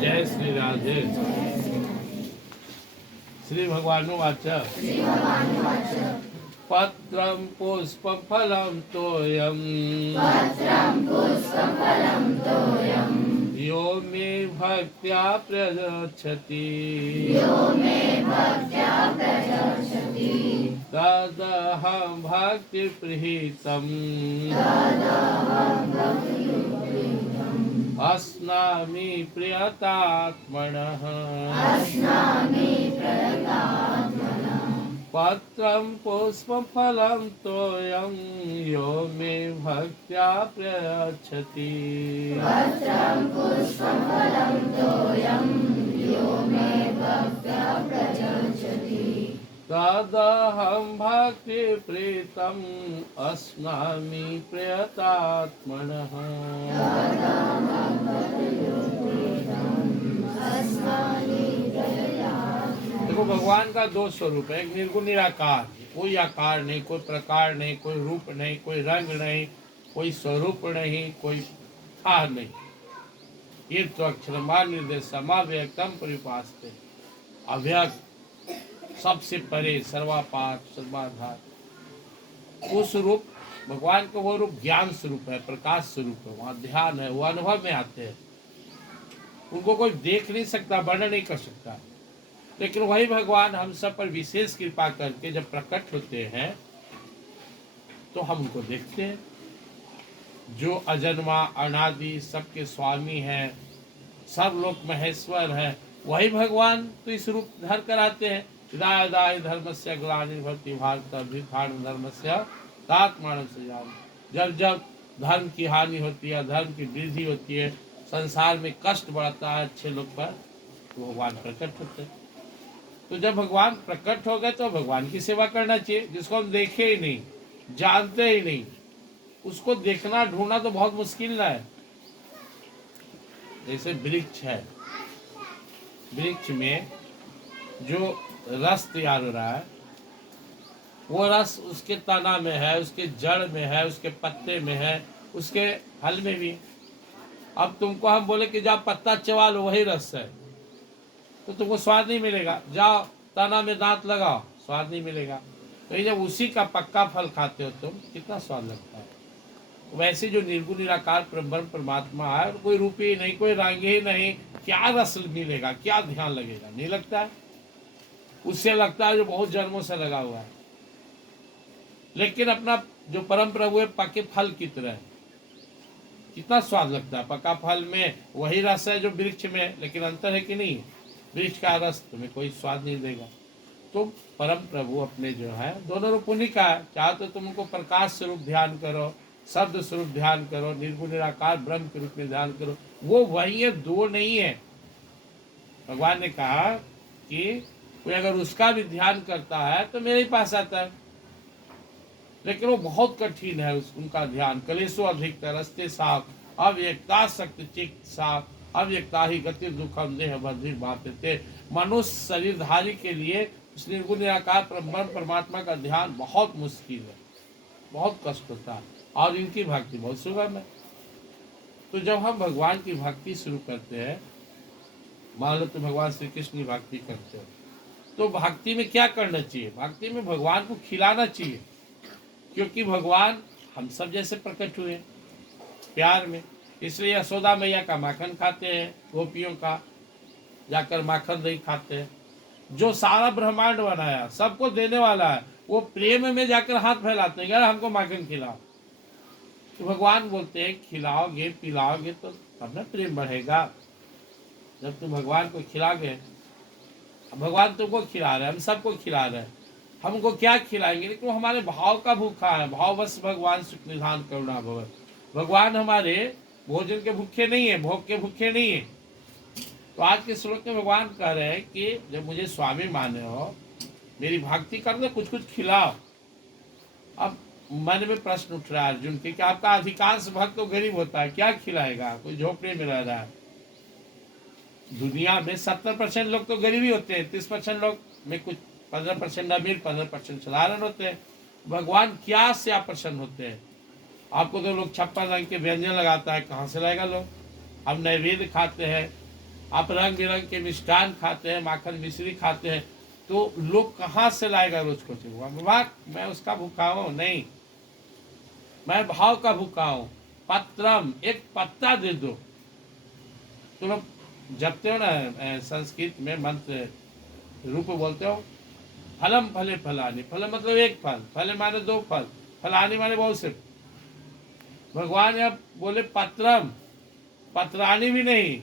जय श्री राधे। श्री भगवानुवाच पत्रं पुष्पं फलं तोयं यो मे भक्त्या प्रयच्छति तदहं भक्तिप्रीतम् अस्नामि प्रियतात्मनः पत्रं पुष्पं फलं तोयं यो मे भक्त्या प्रयच्छति तदहं भक्तिप्रीतम् अस्नामि प्रियतात्मनः। देखो भगवान का दो स्वरूप है, एक निर्गुण निराकार, कोई आकार नहीं, कोई प्रकार नहीं, कोई रूप नहीं, कोई रंग नहीं, कोई स्वरूप नहीं, कोई था नहीं। ये तो अक्षरमा निर्देशमा व्यक्तम परिपास्ते, अव्यक्त, सबसे परे, सर्वापार, सर्वाधार। उस रूप भगवान का वो रूप ज्ञान स्वरूप है, प्रकाश स्वरूप है, वहाँ ध्यान है, वो अनुभव में आते हैं। उनको कोई देख नहीं सकता, वर्णन नहीं कर सकता, लेकिन वही भगवान हम सब पर विशेष कृपा करके जब प्रकट होते हैं तो हम उनको देखते हैं। जो अजन्मा अनादि सबके स्वामी हैं, सब लोग महेश्वर है, वही भगवान तो इस रूप धर कर आते हैं। दाय दाय धर्मस्य ग्लानिर्भवति भारत अभ्युत्थानं धर्मस्य तदात्मानं सृजामि। जब जब धर्म की हानि होती है, धर्म की वृद्धि होती है, संसार में कष्ट बढ़ता है अच्छे लोग पर, तो भगवान प्रकट होते हैं। तो जब भगवान प्रकट हो गए तो भगवान की सेवा करना चाहिए। जिसको हम देखे ही नहीं, जानते ही नहीं, उसको देखना ढूंढना तो बहुत मुश्किल है। जैसे वृक्ष है, वृक्ष में जो रस तैयार हो रहा है, वो रस उसके तना में है, उसके जड़ में है, उसके पत्ते में है, उसके फल में भी। अब तुमको हम बोले कि जाओ पत्ता चबा लो, वही रस है, तो तुमको स्वाद नहीं मिलेगा। जाओ तना में दांत लगाओ, स्वाद नहीं मिलेगा। तो जब उसी का पक्का फल खाते हो तुम, कितना स्वाद लगता है। वैसे जो निर्गुण निराकार ब्रह्म परमात्मा है, कोई रूप ही नहीं, कोई रंग ही नहीं, क्या रस मिलेगा, क्या ध्यान लगेगा, नहीं लगता है। उससे लगता है जो बहुत जन्मों से लगा हुआ है। लेकिन अपना जो परम प्रभु है, पके फल की तरह है, कितना स्वाद लगता है। पका फल में वही रस है जो वृक्ष में, लेकिन अंतर है कि नहीं। वृक्ष का रस तुम्हें कोई स्वाद नहीं देगा। तो परम प्रभु अपने जो है दोनों रूप उन्हीं का है। चाहे तो तुम उनको प्रकाश स्वरूप ध्यान करो, शब्द स्वरूप ध्यान करो, निर्गुण निराकार ब्रह्म के रूप में ध्यान करो, वो वही है, दो नहीं है। भगवान ने कहा कि कोई अगर उसका भी ध्यान करता है तो मेरे पास आता है, लेकिन वो बहुत कठिन है उनका ध्यान। कलेशो अधिक रस्ते साफ, अव्यक्ता शक्ति चित्त साफ, अव्यक्ता ही गति दुखम देह बधिर बातें। मनुष्य शरीरधारी के लिए उस निर्गुण निराकार ब्रह्म परमात्मा का ध्यान बहुत मुश्किल है, बहुत कष्ट होता है, और इनकी भक्ति बहुत सुगम है। तो जब हम भगवान की भक्ति शुरू करते हैं, मान लो तो भगवान श्री कृष्ण की भक्ति करते हो, तो भक्ति में क्या करना चाहिए? भक्ति में भगवान को खिलाना चाहिए, क्योंकि भगवान हम सब जैसे प्रकट हुए प्यार में। इसलिए यशोदा मैया का माखन खाते हैं, गोपियों का जाकर माखन दही खाते हैं। जो सारा ब्रह्मांड बनाया, सबको देने वाला है, वो प्रेम में जाकर हाथ फैलाते हैं, यार हमको माखन खिलाओ। तो भगवान बोलते हैं खिलाओगे पिलाओगे तो तब ना प्रेम बढ़ेगा। जब तुम भगवान को खिलाओगे, भगवान तुमको खिला रहे हैं, हम सबको खिला रहे हैं, हमको क्या खिलाएंगे? लेकिन हमारे भाव का भूखा है। भाव बस भगवान सुख निधान करुणा भव। भगवान हमारे भोजन के भूखे नहीं है, भोग के भूखे नहीं है। तो आज के श्लोक में भगवान कह रहे हैं कि जब मुझे स्वामी माने हो, मेरी भक्ति कर दो, कुछ कुछ खिलाओ। अब मन में प्रश्न उठ रहा है अर्जुन के कि आपका अधिकांश भक्त तो गरीब होता है, क्या खिलाएगा? कोई झोपड़े में रह रहा है। दुनिया में 70% लोग तो गरीब ही होते हैं, 30% लोग में कुछ 15% अमीर, 15% साधारण होते हैं। भगवान क्या से आप प्रसन्न होते हैं? आपको तो लोग 56 रंग के व्यंजन लगाता है, कहाँ से लाएगा लोग? हम नैवेद्य खाते हैं, आप रंग बिरंग के मिष्ठान खाते हैं, माखन मिश्री खाते हैं, तो लोग कहाँ से लाएगा रोज को? बाबा मैं उसका भूखा हूँ नहीं, मैं भाव का भूखा हूँ। पत्रम, एक पत्ता दे दो। तुम लोग जपते हो ना संस्कृत में मंत्र रूप बोलते हो, फलम फले फलानी। फलम मतलब एक फल, फले माने दो फल, फलानी माने बहुत से। भगवान अब बोले पत्रम, पत्रानी भी नहीं,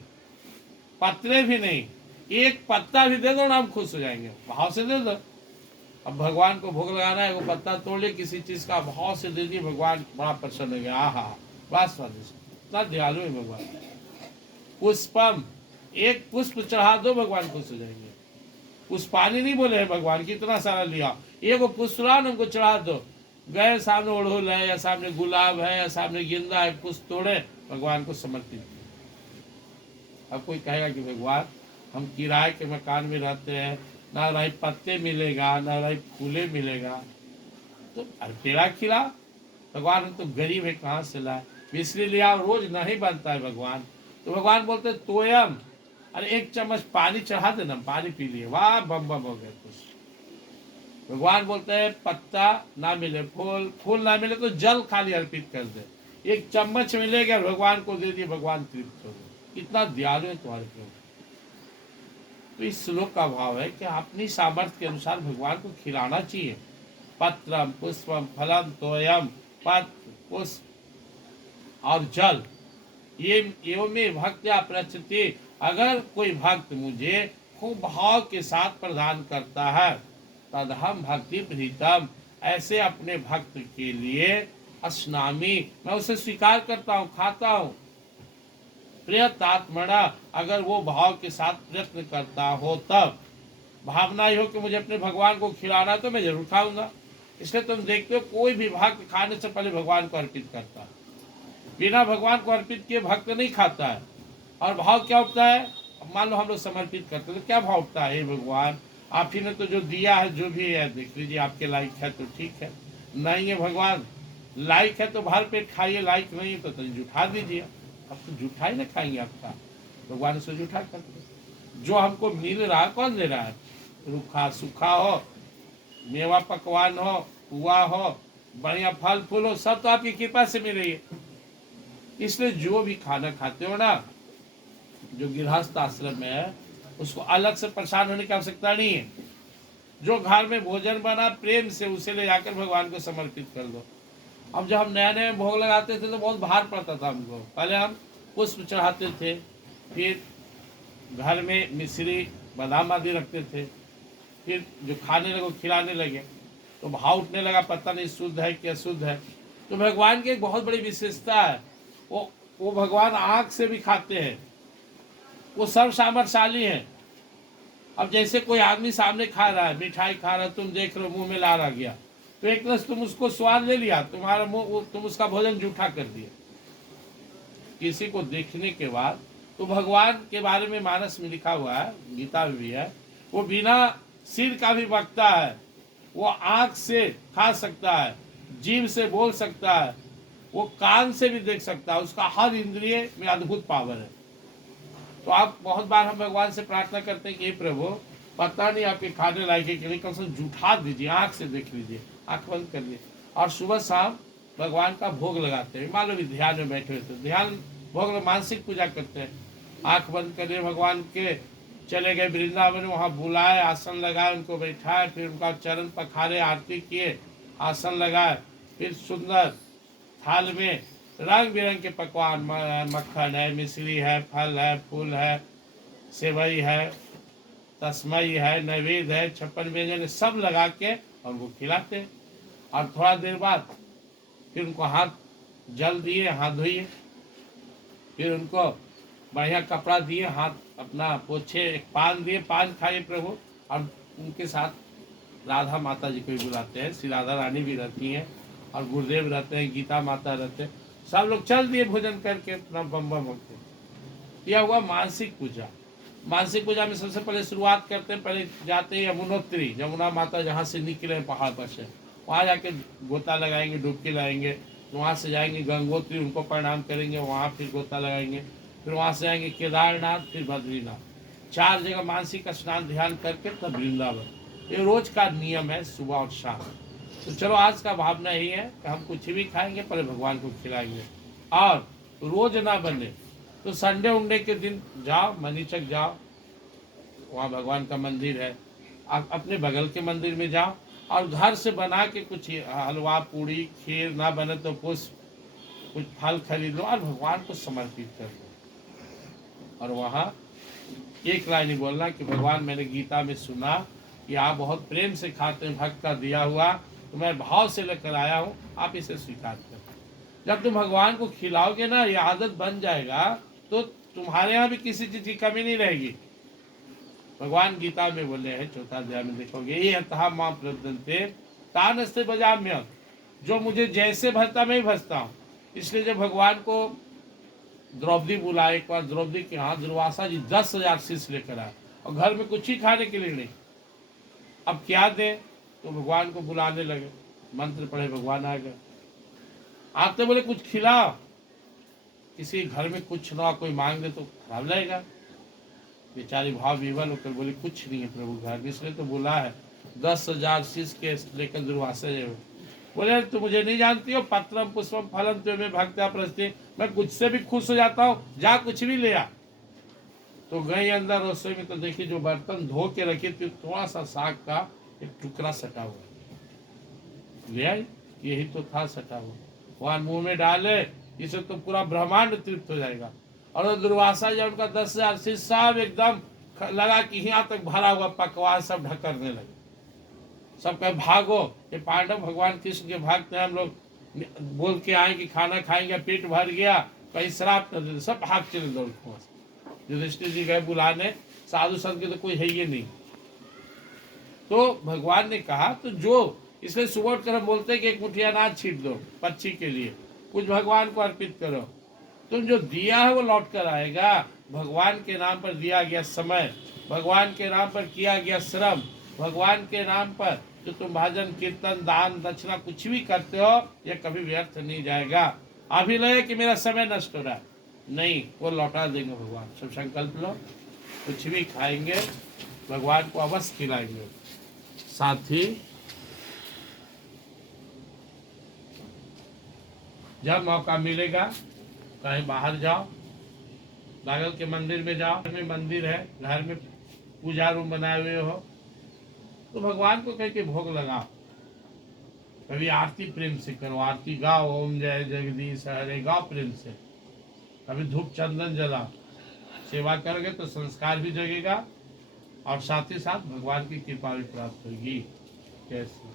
पत्रे भी नहीं, एक पत्ता भी दे दो ना, हम खुश हो जाएंगे। भाव से दे दो। अब भगवान को भोग लगाना है, वो पत्ता तोड़ ले किसी चीज का, भाव से दे दिए, भगवान बड़ा प्रसन्न हो गया। आहा, बड़ा स्वादिष्ट, इतना दयालु है भगवान। पुष्पम, एक पुष्प चढ़ा दो, भगवान खुश हो जाएंगे। पुष्पानी नहीं बोले हैं भगवान की, इतना सारा लिया, एगो पुष्परान उनको चढ़ा दो। गए सामने ओढ़ोल है, या सामने गुलाब है, या सामने गेंदा है, पुष्प तोड़े, भगवान को समर्पित किया। अब कोई कहेगा कि भगवान हम किराए के मकान में रहते हैं, ना रही पत्ते मिलेगा, ना रही फूले मिलेगा, तो पेड़ा खिला। भगवान हम तो गरीब है, कहाँ से लाए? मिश्री लिया, रोज नहीं बनता है भगवान। तो भगवान बोलते तोयम, अरे एक चम्मच पानी चढ़ा देना, पानी पी लिए, वाह बम बम हो गए खुश। भगवान बोलते हैं पत्ता ना मिले, फूल, फूल ना मिले तो जल खाली अर्पित कर दे, एक चम्मच मिलेगा, भगवान को दे दिए, भगवान तृप्त हो गए। इतना दयालु है तुम्हारे प्रभु। तो इस श्लोक का भाव है कि अपनी सामर्थ्य के अनुसार भगवान को खिलाना चाहिए। पत्रम पुष्पम फलम तोयम, पत्र पुष्प और जल, ये एवं में भक्त्या प्रचति। अगर कोई भक्त मुझे खूब भाव के साथ प्रदान करता है, तदहम भक्ति प्रीतम, ऐसे अपने भक्त के लिए अस्नामी, मैं उसे स्वीकार करता हूँ, खाता हूँ। प्रयतात्मना, अगर वो भाव के साथ प्रयत्न करता हो, तब भावना ही हो कि मुझे अपने भगवान को खिलाना, तो मैं जरूर खाऊंगा। इसलिए तुम देखते हो कोई भी भक्त खाने से पहले भगवान को अर्पित करता है, बिना भगवान को अर्पित किए भक्त नहीं खाता है। और भाव क्या उठता है? मान लो हम लोग समर्पित करते हैं तो क्या भाव उठता है? भगवान आप ही ने तो जो दिया है, जो भी है देख लीजिए, आपके लायक है तो ठीक है, नहीं है भगवान लायक है तो भर पेट खाइए, लायक नहीं है तो जुठा दीजिए। अब तो जूठा ही ना खाएंगे आपका, भगवान से जूठा करते। जो हमको मिल रहा है कौन दे रहा है? रूखा सूखा हो, मेवा पकवान हो, पुआ हो, बढ़िया फल फूल हो, सब तो आपकी कृपा से मिल रही है। इसलिए जो भी खाना खाते हो ना, जो गृहस्थ आश्रम में है, उसको अलग से परेशान होने की आवश्यकता नहीं है। जो घर में भोजन बना प्रेम से उसे ले जाकर भगवान को समर्पित कर दो। अब जब हम नए नए भोग लगाते थे तो बहुत भार पड़ता था हमको। पहले हम पुष्प चढ़ाते थे, फिर घर में मिश्री बादाम आदि रखते थे, फिर जो खाने लगे खिलाने लगे तो भाव उठने लगा, पता नहीं शुद्ध है कि अशुद्ध है। तो भगवान की एक बहुत बड़ी विशेषता है, वो भगवान आँख से भी खाते हैं, वो सर्व सामर्थशाली हैं। अब जैसे कोई आदमी सामने खा रहा है, मिठाई खा रहा है, तुम देख रहे हो, मुंह में ला रहा गया, तो एक तरह से तुम उसको स्वाद ले लिया, तुम्हारा मुंह, तुम उसका भोजन जूठा कर दिया। किसी को देखने के बाद, तो भगवान के बारे में मानस में लिखा हुआ है, गीता में भी है, वो बिना सिर का भी बकता है, वो आंख से खा सकता है, जीभ से बोल सकता है, वो कान से भी देख सकता है, उसका हर इंद्रिय में अद्भुत पावर है। तो आप बहुत बार हम भगवान से प्रार्थना करते हैं कि प्रभु पता नहीं आपके खाने लायक है कि नहीं, कम से कम जूठा दीजिए, आंख से देख लीजिए, आंख बंद कर लीजिए। और सुबह शाम भगवान का भोग लगाते हैं। मान लो भी ध्यान में बैठे हुए थे, ध्यान भोग मानसिक पूजा करते हैं, आंख बंद करिए, भगवान के चले गए वृंदावन, वहाँ बुलाए, आसन लगाए, उनको बैठाए, फिर उनका चरण पखारे, आरती किए, आसन लगाए, फिर सुंदर थाल में रंग बिरंग के पकवान, मक्खन है, मिश्री है, फल है, फूल है, सेवई है, तस्मई है, नैवेद्य है, 56 व्यंजन सब लगा के और उनको खिलाते। और थोड़ा देर बाद फिर उनको हाथ जल दिए, हाथ धोइए, फिर उनको बढ़िया कपड़ा दिए, हाथ अपना पोछे, एक पान दिए, पान खाइए प्रभु। और उनके साथ राधा माता जी को भी बुलाते हैं, श्री राधा रानी भी रहती हैं, और गुरुदेव रहते हैं, गीता माता रहते हैं, सब लोग चल दिए भोजन करके अपना बम बम होते। यह हुआ मानसिक पूजा। मानसिक पूजा में सबसे पहले शुरुआत करते हैं, पहले जाते हैं यमुनोत्री, यमुना माता जहाँ से निकले पहाड़ पर से, वहाँ जाके गोता लगाएंगे, डुबकी लगाएंगे, वहाँ से जाएंगे गंगोत्री, उनको प्रणाम करेंगे, वहाँ फिर गोता लगाएंगे, फिर वहाँ से आएंगे केदारनाथ, फिर बद्रीनाथ। 4 जगह मानसिक स्नान ध्यान करके तब वृंदावन। ये रोज का नियम है, सुबह और शाम। तो चलो आज का भावना यही है कि हम कुछ भी खाएंगे पहले भगवान को खिलाएंगे, और रोज ना बने तो संडे उंडे के दिन जाओ, मनीचक जाओ, वहाँ भगवान का मंदिर है, आप अपने बगल के मंदिर में जाओ और घर से बना के कुछ हलवा पूड़ी खीर ना बने तो कुछ फल खरीद लो और भगवान को समर्पित कर दो। और वहाँ एक लाइन ही बोलना कि भगवान मैंने गीता में सुना कि आप बहुत प्रेम से खाते हैं भक्त का दिया हुआ, तो मैं भाव से लेकर आया हूँ, आप इसे स्वीकार करें। जब तुम भगवान को खिलाओगे ना, ये आदत बन जाएगा, तो तुम्हारे यहाँ भी किसी चीज की कमी नहीं रहेगी। भगवान गीता में बोले हैं, 4 अध्याय में देखोगे, ये अतः मां प्रदन्ते तानस्ते बजाम्य, जो मुझे जैसे भजता मैं ही भजता हूँ। इसलिए जब भगवान को द्रौपदी बुलाए, एक बार द्रौपदी के हाथ दुर्वासा जी 10,000 शिष्य लेकर आए और घर में कुछ ही खाने के लिए नहीं, अब क्या दे, तो भगवान को बुलाने लगे, मंत्र पढ़े, भगवान आ गए। आते बोले कुछ खिलाओ, किसी घर में कुछ ना कोई मांग दे तो खराब लगेगा। बेचारी भाव विवल होकर बोले कुछ नहीं है प्रभु घर, इसलिए तो बोला है 10,000 शिष्य के लेकर दुर्वासा जी। बोले तू मुझे नहीं जानती हो, पत्रम पुष्पम फलम तुम्हें भक्त्या प्रस्ति, मैं कुछ से भी खुश हो जाता हूँ, जा कुछ भी ले आ। तो गई अंदर रसोई में, तो देखी जो बर्तन धो के रखी थी, थोड़ा सा साग का एक टुकड़ा सटा हुआ ले आई, यही तो था सटा हुआ, वहां मुंह में डाले, इसे तो पूरा ब्रह्मांड तृप्त हो जाएगा। और दुर्वासा जी उनका 10,000 शिष्य सब एकदम लगा कि यहाँ तक भरा हुआ पकवान सब ढकरने लगे। सब कहे भागो, ये पांडव भगवान कृष्ण के भक्त हैं, हम लोग बोल के आए कि खाना खाएंगे, पेट भर गया, कहीं श्राप कर दे, सब भाग चले दौड़। युधिष्ठिर जी गए बुलाने, साधु संत के तो कोई है ही नहीं। तो भगवान ने कहा तो जो, इसलिए सुबह उठकर हम बोलते हैं कि एक मुट्ठी अनाज छीट दो पक्षी के लिए, कुछ भगवान को अर्पित करो, तुम जो दिया है वो लौट कर आएगा। भगवान के नाम पर दिया गया समय, भगवान के नाम पर किया गया श्रम, भगवान के नाम पर जो तुम भजन कीर्तन दान दक्षिणा कुछ भी करते हो, ये कभी व्यर्थ नहीं जाएगा। अभी लगे कि मेरा समय नष्ट हो रहा है, नहीं, वो लौटा देंगे भगवान। सब संकल्प लो, कुछ भी खाएंगे भगवान को अवश्य खिलाएंगे। साथ ही जब मौका मिलेगा कहीं बाहर जाओ, बगल के मंदिर में जाओ, घर में मंदिर है, घर में पूजा रूम बनाए हुए हो, तो भगवान को कह के भोग लगाओ। कभी आरती प्रेम से करो, आरती गाओ, ओम जय जगदीश हरे गाओ प्रेम से। कभी धूप चंदन जलाओ, सेवा करोगे तो संस्कार भी जगेगा और साथ ही साथ भगवान की कृपा भी प्राप्त होगी। कैसे